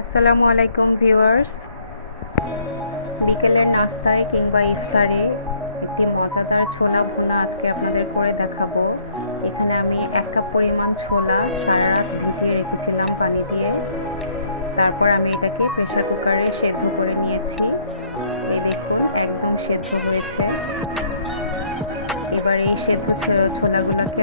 আসসালামু আলাইকুম ভিউয়ার্স। বিকেলের নাস্তায় কিংবা ইফতারে একটি মজাদার ছোলা ভুনা আজকে আপনাদের করে দেখাবো। এখানে আমি এক কাপ পরিমাণ ছোলা সারা রাত ভিজিয়ে রেখেছিলাম পানি দিয়ে। তারপর আমি এটাকে প্রেশার কুকারে সেদ্ধ করে নিয়েছি। এই দেখুন, একদম সেদ্ধ হয়েছে। এবার এই সেদ্ধ ছোলাগুলোকে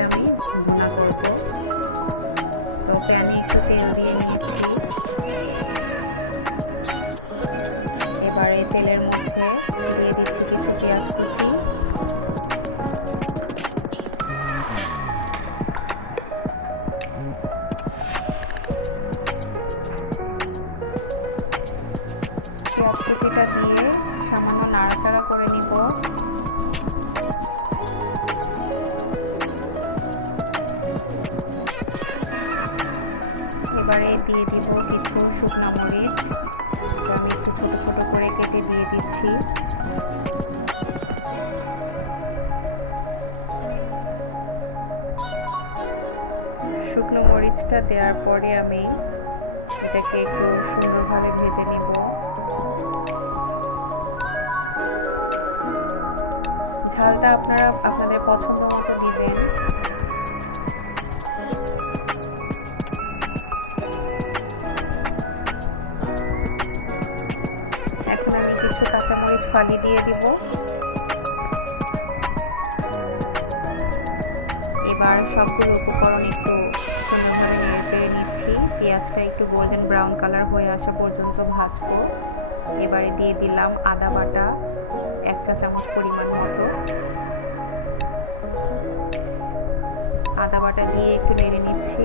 দিব কিছু শুকনো মরিচ আমি একটু ছোট ছোট করে কেটে দিয়ে দিচ্ছি। শুকনো মরিচটা দেওয়ার পরে আমি এটাকে একটু সুন্দরভাবে ভেজে নিব। ঝালটা আপনারা আপনাদের পছন্দ মতো দিবেন। ফালি দিয়ে দিব। এবার সবগুলো উপকরণ একটু সুন্দরভাবে নেড়ে পেড়ে নিচ্ছি। পেঁয়াজটা একটু গোল্ডেন ব্রাউন কালার হয়ে আসা পর্যন্ত ভাজবো। এবারে দিয়ে দিলাম আদা বাটা এক চা চামচ পরিমাণ মতো। আদা বাটা দিয়ে একটু নেড়ে নিচ্ছি।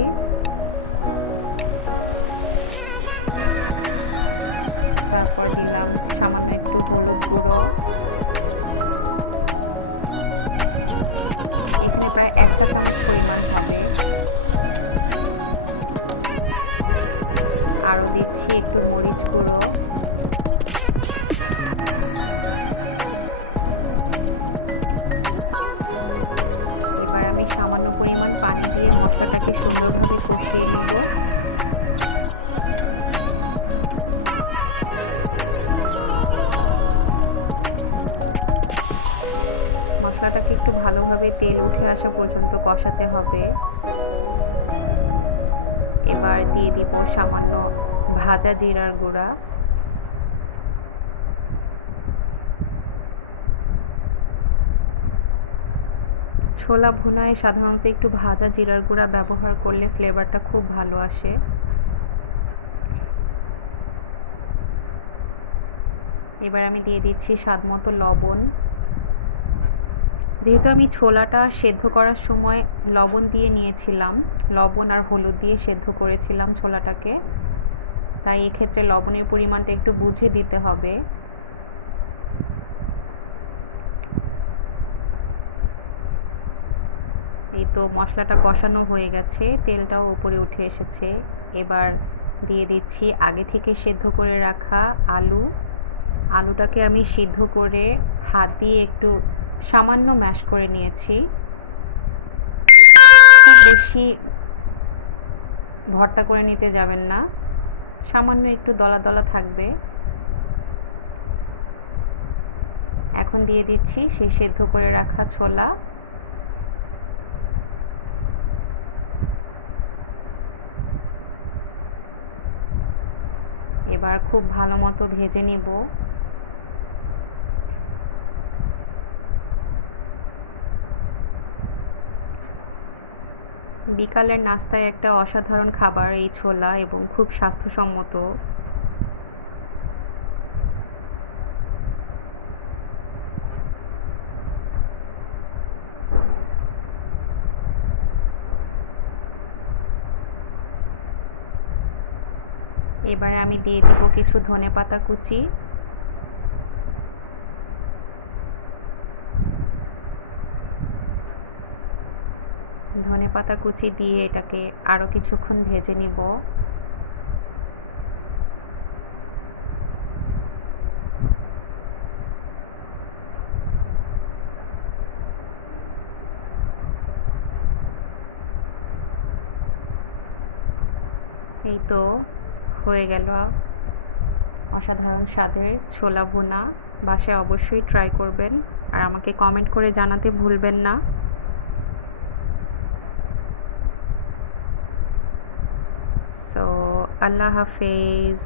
তেল উঠে আসা পর্যন্ত কষাতে হবে। এবার দিয়ে দিব সামান্য ভাজা জিরার গুঁড়া। ছোলা ভুনায় সাধারণত একটু ভাজা জিরার গুঁড়া ব্যবহার করলে ফ্লেভারটা খুব ভালো আসে। এবার আমি দিয়ে দিচ্ছি স্বাদ মতো লবণ। যেহেতু আমি ছোলাটা সেদ্ধ করার সময় লবণ দিয়ে নিয়েছিলাম, লবণ আর হলুদ দিয়ে সেদ্ধ করেছিলাম ছোলাটাকে, তাই এক্ষেত্রে লবণের পরিমাণটা একটু বুঝে দিতে হবে। এই তো মশলাটা কষানো হয়ে গেছে, তেলটাও উপরে উঠে এসেছে। এবার দিয়ে দিচ্ছি আগে থেকে সেদ্ধ করে রাখা আলু। আলুটাকে আমি সিদ্ধ করে হাত দিয়ে একটু সামান্য ম্যাশ করে নিয়েছি। খুব বেশি ভর্তা করে নিতে যাবেন না। সামান্য একটু দলা দলা থাকবে। এখন দিয়ে দিচ্ছি সেই সেদ্ধ করে রাখা ছোলা। এবার খুব ভালো মতো ভেজে নিব। বিকালের নাস্তায় একটা অসাধারণ খাবার, এই ছোলা এবং খুব স্বাস্থ্যসম্মত। এবারে আমি দিয়ে দেবো কিছু ধনে পাতা কুচি। ধনে পাতা কুচি দিয়ে এটাকে আরও কিছুক্ষণ ভেজে নিব। এই তো হয়ে গেল অসাধারণ স্বাদের ছোলা ভুনা। বাসায় অবশ্যই ট্রাই করবেন। আর আমাকে কমেন্ট করে জানাতে ভুলবেন না। সো আল্লাহ হাফেজ